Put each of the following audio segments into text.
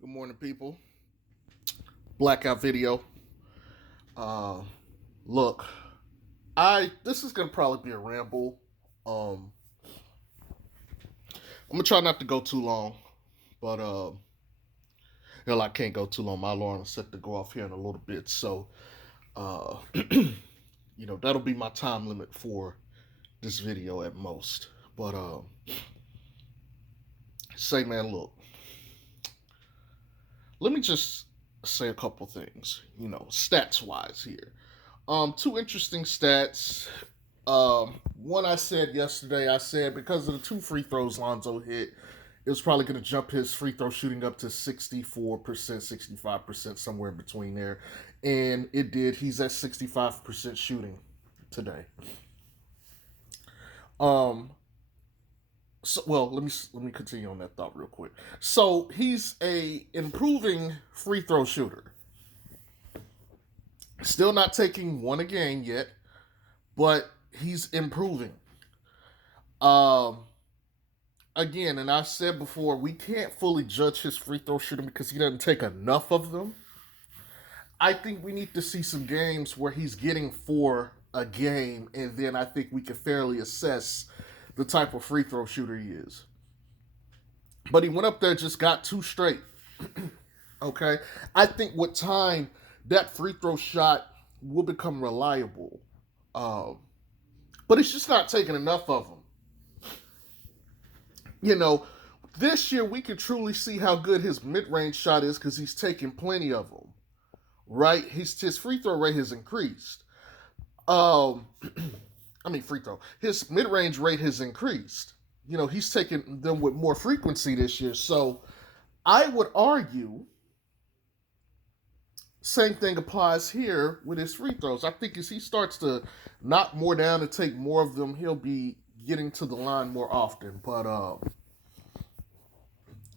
Good morning, people. Blackout video. Uh, look, this is gonna probably be a ramble. Um, I'm gonna try not to go too long, but hell, I can't go too long. My alarm is set to go off here in a little bit, so uh, that'll be my time limit for this video at most. But say, man, look, let me just say a couple things. Stats wise here. Two interesting stats. One I said yesterday, I said because of the two free throws Lonzo hit, it was probably going to jump his free throw shooting up to 64%, 65%, somewhere in between there. And it did. He's at 65% shooting today. Um, well, let me continue on that thought real quick. So he's a improving free throw shooter. Still not taking one a game yet, but he's improving. Um, Again, and I've said before, we can't fully judge his free throw shooting because he doesn't take enough of them. I think we need to see some games where he's getting four a game, and then I think we can fairly assess the type of free throw shooter he is. But he went up there, just got two straight. Okay, I think with time that free throw shot will become reliable. Um, but he's just not taking enough of them. You know, this year we can truly see how good his mid-range shot is because he's taking plenty of them. Right, his free throw rate has increased. Um, free throw. His mid-range rate has increased. He's taking them with more frequency this year. So I would argue same thing applies here with his free throws. I think as he starts to knock more down and take more of them, he'll be getting to the line more often. But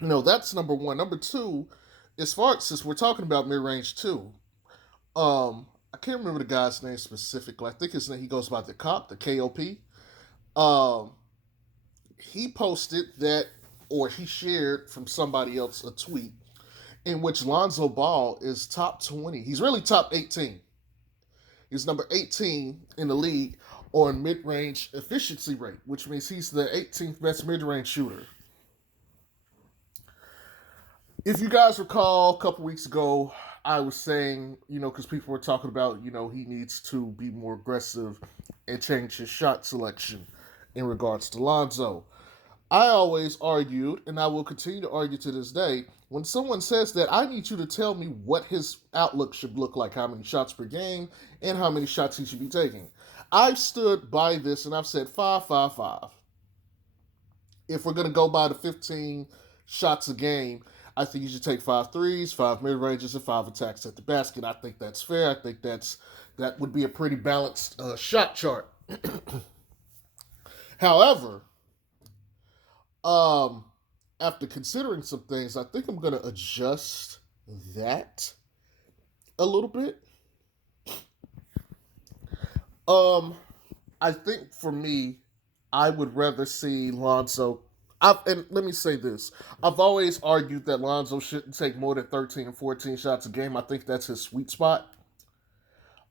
that's number one. Number two, as far as since we're talking about mid range too, I can't remember the guy's name specifically. I think his name he goes by the cop, the KOP. Um, he posted that, or he shared from somebody else a tweet in which Lonzo Ball is top 20. He's really top 18. He's number 18 in the league on mid-range efficiency rate, which means he's the 18th best mid-range shooter. If you guys recall, a couple weeks ago, I was saying, because people were talking about, he needs to be more aggressive and change his shot selection in regards to Lonzo. I always argued, and I will continue to argue to this day, when someone says that, I need you to tell me what his outlook should look like, how many shots per game, and how many shots he should be taking. I've stood by this, and I've said 5-5-5. If we're going to go by the 15 shots a game, I think you should take 5 threes, 5 mid ranges, and 5 attacks at the basket. I think that's fair. I think that would be a pretty balanced shot chart. However, after considering some things, I think I'm going to adjust that a little bit. I think for me, I would rather see Lonzo. And let me say this: I've always argued that Lonzo shouldn't take more than 13 and 14 shots a game. I think that's his sweet spot.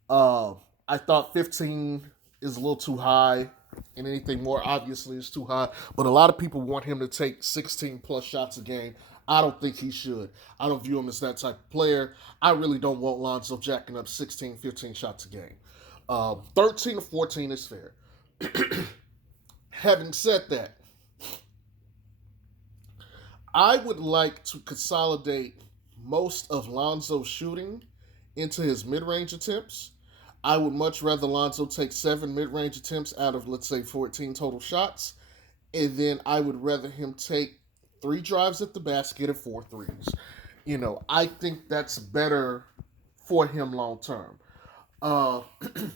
I thought 15 is a little too high, and anything more obviously is too high. But a lot of people want him to take 16 plus shots a game. I don't think he should. I don't view him as that type of player. I really don't want Lonzo jacking up 16, 15 shots a game. 13 to 14 is fair. Having said that, I would like to consolidate most of Lonzo's shooting into his mid-range attempts. I would much rather Lonzo take 7 mid-range attempts out of, let's say, 14 total shots. And then I would rather him take 3 drives at the basket and 4 threes. I think that's better for him long term. The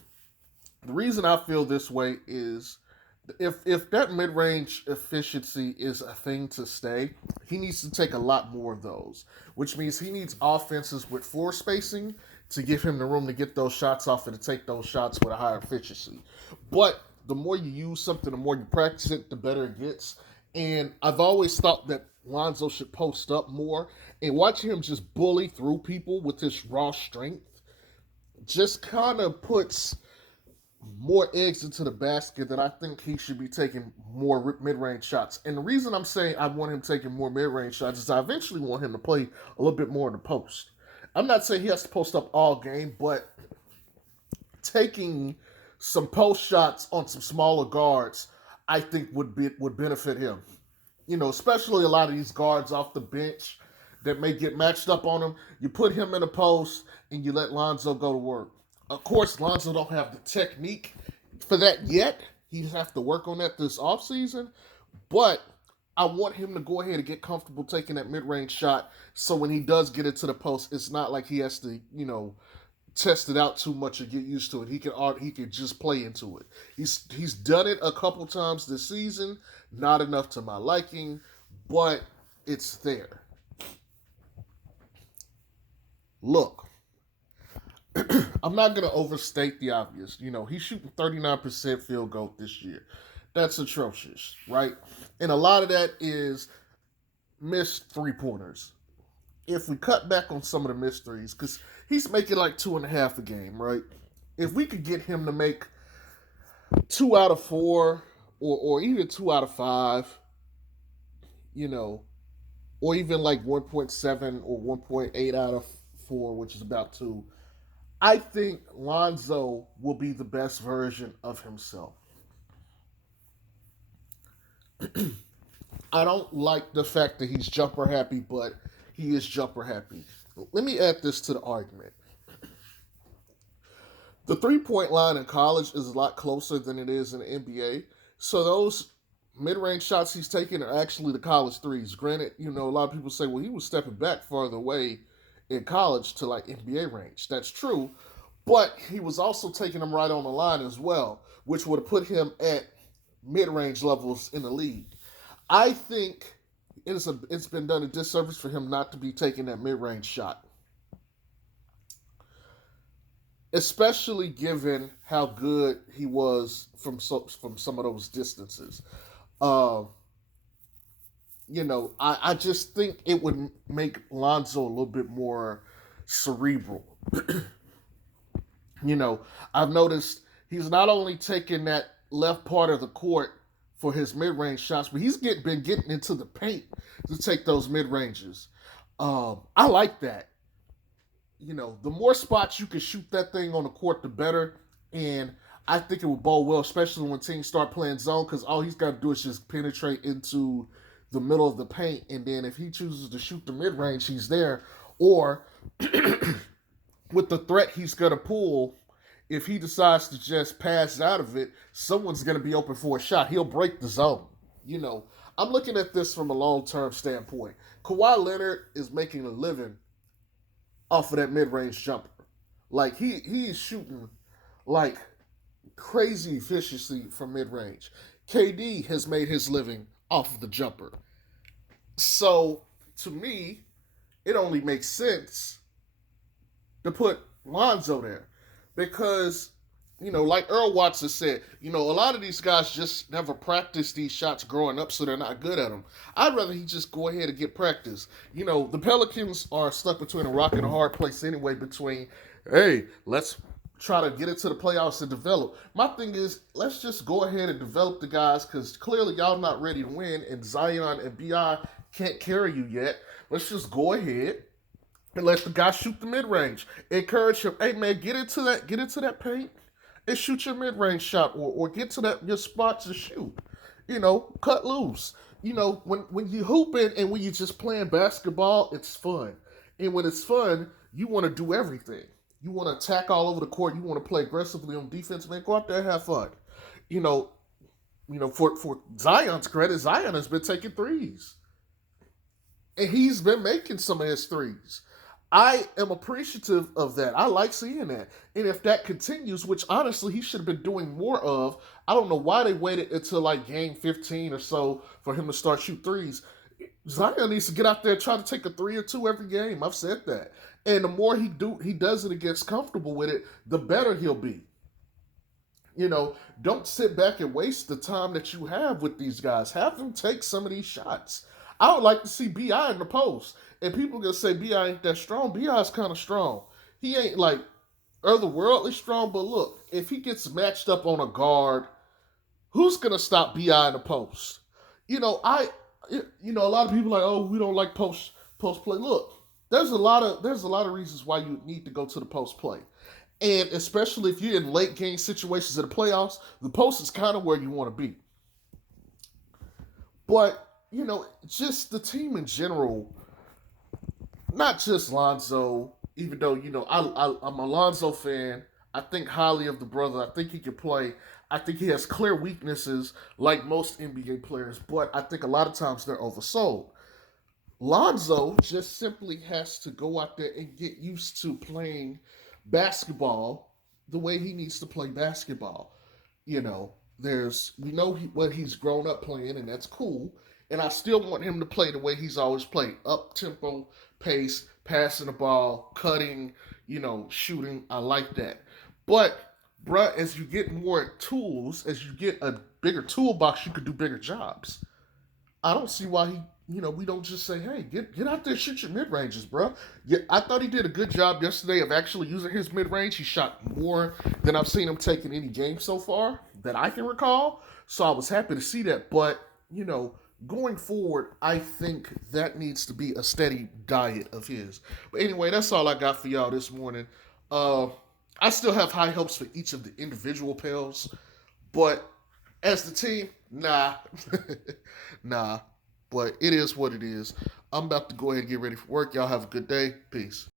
reason I feel this way is if that mid range efficiency is a thing to stay, he needs to take a lot more of those, which means he needs offenses with floor spacing to give him the room to get those shots off and to take those shots with a higher efficiency. But the more you use something, the more you practice it, the better it gets. And I've always thought that Lonzo should post up more, and watching him just bully through people with his raw strength just kind of puts more eggs into the basket that I think he should be taking more mid-range shots. And the reason I'm saying I want him taking more mid-range shots is I eventually want him to play a little bit more in the post. I'm not saying he has to post up all game, but taking some post shots on some smaller guards, I think would benefit him. Especially a lot of these guards off the bench that may get matched up on him. You put him in a post and you let Lonzo go to work. Of course, Lonzo don't have the technique for that yet. He have to work on that this offseason. But I want him to go ahead and get comfortable taking that mid-range shot so when he does get into the post, it's not like he has to, test it out too much or get used to it. He can just play into it. He's done it a couple times this season, not enough to my liking, but it's there. Look, I'm not gonna overstate the obvious. He's shooting 39% field goal this year. That's atrocious, right? And a lot of that is missed three pointers. If we cut back on some of the missed threes, because he's making like 2.5 a game, right? If we could get him to make 2 out of 4, or even 2 out of 5, you know, or even like 1.7 or 1.8 out of 4, which is about 2, I think Lonzo will be the best version of himself. I don't like the fact that he's jumper happy, but he is jumper happy. Let me add this to the argument. The 3-point line in college is a lot closer than it is in the NBA. So those mid-range shots he's taking are actually the college threes. Granted, a lot of people say, well, he was stepping back farther away in college to like NBA range. That's true. But he was also taking them right on the line as well, which would have put him at mid-range levels in the league. I think it's been done a disservice for him not to be taking that mid-range shot, especially given how good he was from some of those distances. Uh, I just think it would make Lonzo a little bit more cerebral. I've noticed he's not only taking that left part of the court for his mid-range shots, but he's been getting into the paint to take those mid-ranges. I like that. The more spots you can shoot that thing on the court, the better. And I think it would bode well, especially when teams start playing zone, because all he's got to do is just penetrate into the middle of the paint. And then if he chooses to shoot the mid-range, he's there. Or with the threat he's going to pull, if he decides to just pass out of it, someone's going to be open for a shot. He'll break the zone. I'm looking at this from a long-term standpoint. Kawhi Leonard is making a living off of that mid-range jumper. Like, he's shooting, like, crazy efficiency from mid-range. KD has made his living off of the jumper. So, to me, it only makes sense to put Lonzo there. Because, like Earl Watson said, a lot of these guys just never practiced these shots growing up, so they're not good at them. I'd rather he just go ahead and get practice. The Pelicans are stuck between a rock and a hard place anyway, between, hey, let's try to get into the playoffs and develop. My thing is, let's just go ahead and develop the guys, because clearly y'all not ready to win, and Zion and B.I. can't carry you yet. Let's just go ahead and let the guy shoot the mid-range. Encourage him, hey man, get into that paint and shoot your mid-range shot, or get to that your spot to shoot. Cut loose. When you hooping and when you just playing basketball, it's fun. And when it's fun, you want to do everything. You want to attack all over the court. You want to play aggressively on defense. Man, go out there and have fun. For Zion's credit, Zion has been taking threes. And he's been making some of his threes. I am appreciative of that. I like seeing that. And if that continues, which honestly he should have been doing more of, I don't know why they waited until like game 15 or so for him to start shoot threes. Zion needs to get out there and try to take a 3 or 2 every game. I've said that. And the more he does it and gets comfortable with it, the better he'll be. You know, don't sit back and waste the time that you have with these guys. Have them take some of these shots. I would like to see Bi in the post, and people gonna say Bi ain't that strong. Bi is kind of strong. He ain't like otherworldly strong, but look, if he gets matched up on a guard, who's gonna stop Bi in the post? You know, a lot of people are like, oh, we don't like post play. Look, there's a lot of reasons why you need to go to the post play. And especially if you're in late game situations in the playoffs, the post is kind of where you want to be. But, just the team in general, not just Lonzo, even though, I'm a Lonzo fan. I think highly of the brother. I think he can play. I think he has clear weaknesses like most NBA players, but I think a lot of times they're oversold. Lonzo just simply has to go out there and get used to playing basketball the way he needs to play basketball. What he's grown up playing, and that's cool. And I still want him to play the way he's always played: up tempo, pace, passing the ball, cutting, shooting. I like that. But, bruh, as you get more tools, as you get a bigger toolbox, you could do bigger jobs. I don't see why we don't just say, hey, get out there, shoot your mid ranges, bro. Yeah, I thought he did a good job yesterday of actually using his mid range. He shot more than I've seen him take in any game so far that I can recall. So I was happy to see that. But going forward, I think that needs to be a steady diet of his. But anyway, that's all I got for y'all this morning. Uh, I still have high hopes for each of the individual Pels, but as the team, nah, nah. But it is what it is. I'm about to go ahead and get ready for work. Y'all have a good day. Peace.